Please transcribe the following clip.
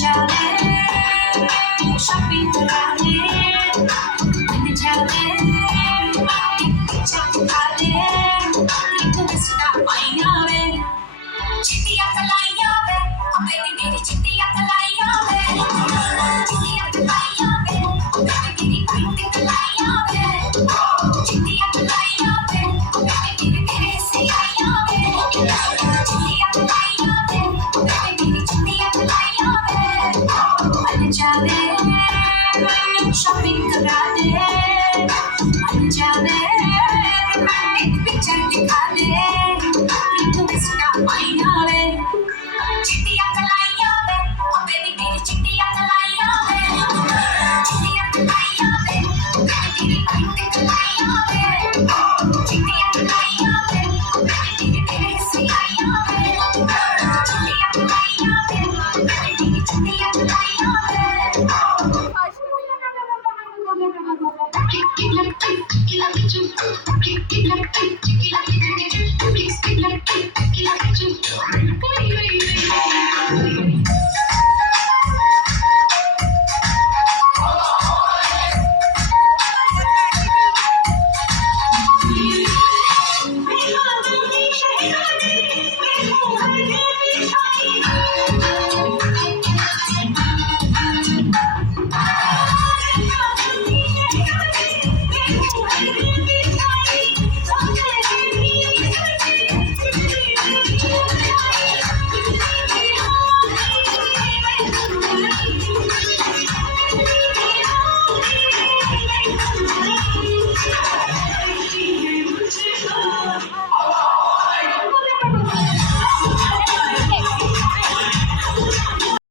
जावे शॉपिंग करा ले बन जावे चमका ले एक बिस्टा आईया वे चिट्टियां कलाइया वे बेबी मेरी चिट्टियां कलाइया वे चिट्टियां कलाइया वे बेबी मेरी पिंक कलाइया वे चिट्टियां कलाइया वे बेबी मेरी तेरे से आईया वे चिट्टियां कलाइया वे बेबी मेरी चिट्टियां कलाइया वे बन जावे शॉपिंग करा दे बन जावे रोमांटिक पिक्चर दिखा दे एक बिस्टा आईया वे चिट्टियां कलाइया